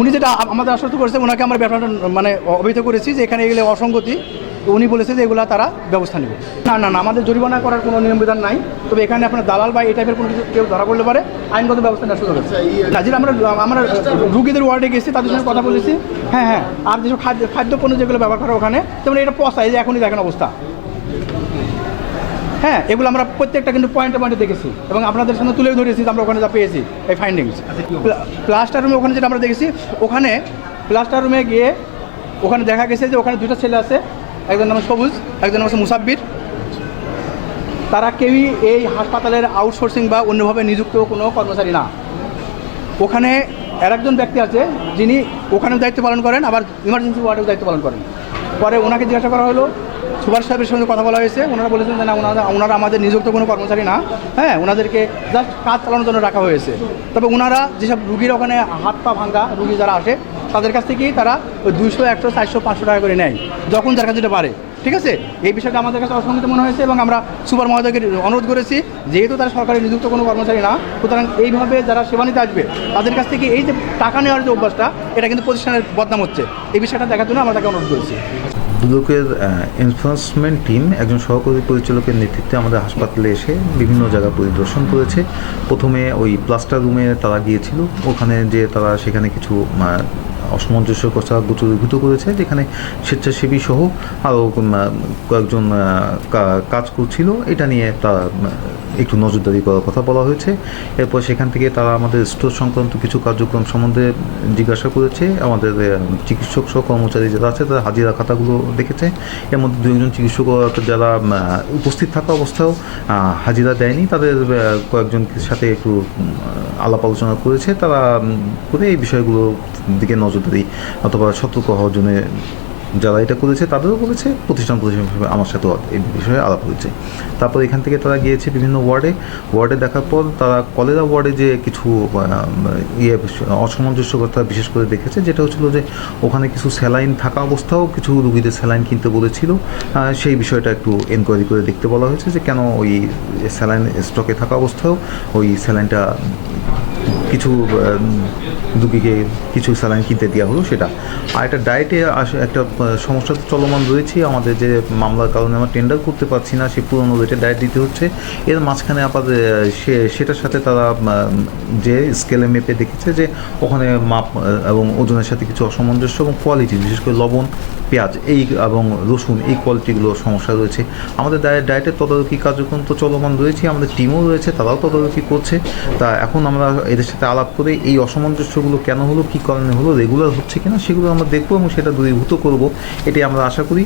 উনি যেটা আমাদের আশ্বস্ত করেছে, ওনাকে আমরা ব্যাপারটা মানে অবহিত করেছি যে এখানে এগুলো অসঙ্গতি। উনি বলেছে যে এগুলো তারা ব্যবস্থা নেবে। না না না, আমাদের জরিমানা করার কোনো নিয়ম বিধান নাই। তবে এখানে আপনার দালাল বা এই টাইপের কোনো কিছু কেউ ধরা পড়লে পারে আইনগত ব্যবস্থা নেওয়ার সুযোগ আছে। না, যেটা আমরা রুগীদের ওয়ার্ডে গেছি, তাদের সঙ্গে কথা বলেছি। হ্যাঁ হ্যাঁ, আর যেসব খাদ্যপণ্য যেগুলো ব্যবহার করে ওখানে, যেমন এটা পচা, এই যে এখনই দেখেন অবস্থা। হ্যাঁ, এগুলো আমরা প্রত্যেকটা কিন্তু পয়েন্টে পয়েন্টে দেখেছি এবং আপনাদের সামনে তুলে ধরেছি যে আমরা ওখানে যা পেয়েছি এই ফাইন্ডিংস। প্লাস্টার রুমে ওখানে যেটা আমরা দেখেছি, ওখানে প্লাস্টার রুমে গিয়ে ওখানে দেখা গেছে যে ওখানে দুটো ছেলে আছে, একজন নাম সবুজ, একজন নাম হচ্ছে মুসাব্বির। তারা কেউই এই হাসপাতালের আউটসোর্সিং বা অন্যভাবে নিযুক্ত কোনো কর্মচারী না। ওখানে একজন ব্যক্তি আছে যিনি ওখানেও দায়িত্ব পালন করেন, আবার ইমার্জেন্সি ওয়ার্ডেও দায়িত্ব পালন করেন। পরে ওনাকে জিজ্ঞাসা করা হলো, সুভাষ সাহেবের সঙ্গে কথা বলা হয়েছে। ওনারা বলেছেন যে না, ওনারা আমাদের নিযুক্ত কোনো কর্মচারী না। হ্যাঁ, ওনাদেরকে জাস্ট কাজ চালানোর জন্য রাখা হয়েছে। তবে ওনারা যেসব রুগীর ওখানে হাত পা ভাঙা রুগী যারা আসে, তাদের কাছ থেকেই তারা ওই 200, 100, 400, 500 টাকা করে নেয়, যখন যার কাছে যেটা পারে। ঠিক আছে, এই বিষয়টা আমাদের কাছে অসঙ্গতি মনে হয়েছে এবং আমরা সুপার মহোদয়কে অনুরোধ করেছি, যেহেতু তারা সরকারি নিযুক্ত কোনো কর্মচারী না, সুতরাং এইভাবে যারা সেবা নিতে আসবে তাদের কাছ থেকে এই যে টাকা নেওয়ার যে অভ্যাসটা, এটা কিন্তু প্রতিষ্ঠানের বদনাম হচ্ছে। এই বিষয়টা দেখার জন্য আমরা তাকে অনুরোধ করেছি। দুদকের এনফোর্সমেন্ট টিম একজন সহকারী পরিচালকের নেতৃত্বে আমাদের হাসপাতালে এসে বিভিন্ন জায়গা পরিদর্শন করেছে। প্রথমে ওই প্লাস্টার রুমে তারা গিয়েছিল, ওখানে যে তারা সেখানে কিছু অসামঞ্জস্য কথা গুছুরীভূত করেছে, যেখানে স্বেচ্ছাসেবী সহ আরও কয়েকজন কাজ করছিল। এটা নিয়ে তারা একটু নজরদারি করার কথা বলা হয়েছে। এরপর সেখান থেকে তারা আমাদের স্টোর সংক্রান্ত কিছু কার্যক্রম সম্বন্ধে জিজ্ঞাসা করেছে। আমাদের চিকিৎসক সহ কর্মচারী যারা আছে তারা হাজিরা খাতাগুলো দেখেছে। এর মধ্যে 2 চিকিৎসক যারা উপস্থিত থাকা অবস্থাও হাজিরা দেয়নি, তাদের কয়েকজনের সাথে একটু আলাপ আলোচনা করেছে। তারা করে এই বিষয়গুলো দিকে নজরদারি অথবা সতর্ক হওয়ার জন্য যারা এটা করেছে তাদেরও বলেছে, প্রতিষ্ঠান আমার সাথেও এই বিষয়ে আলাপ হয়েছে। তারপর এখান থেকে তারা গিয়েছে বিভিন্ন ওয়ার্ডে দেখার পর তারা কলেরা ওয়ার্ডে যে কিছু অসামঞ্জস্যতা বিশেষ করে দেখেছে, যেটা হচ্ছিল যে ওখানে কিছু স্যালাইন থাকা অবস্থাও কিছু রুগীদের স্যালাইন কিনতে বলেছিল। সেই বিষয়টা একটু এনকোয়ারি করে দেখতে বলা হয়েছে যে কেন ওই স্যালাইন স্টকে থাকা অবস্থাও ওই স্যালাইনটা কিছু রুগীকে কিছু স্যালাইন কিনতে দেওয়া হলো সেটা। আর একটা ডায়েটে একটা সমস্যা তো চলমান রয়েছে। আমাদের যে মামলার কারণে আমরা টেন্ডার করতে পারছি না, সে পুরনো রেটে ডায়েট দিতে হচ্ছে। এর মাঝখানে আবার সেটার সাথে তারা যে স্কেলে মেপে দেখেছে যে ওখানে মাপ এবং ওজনের সাথে কিছু অসামঞ্জস্য এবং কোয়ালিটি, বিশেষ করে লবণ, পেঁয়াজ এই এবং রসুন এই কোয়ালিটিগুলো সমস্যা রয়েছে। আমাদের ডায়েটের তদারকি কার্যক্রম তো চলমান রয়েছে, আমাদের টিমও রয়েছে, তারাও তদারকি করছে। তা এখন আমরা এদের সাথে আলাপ করে এই অসামঞ্জস্যগুলো কেন হলো, কী কারণে হলো, রেগুলার হচ্ছে কিনা সেগুলো আমরা দেখবো এবং সেটা দূরীভূত করবো, এটাই আমরা আশা করি।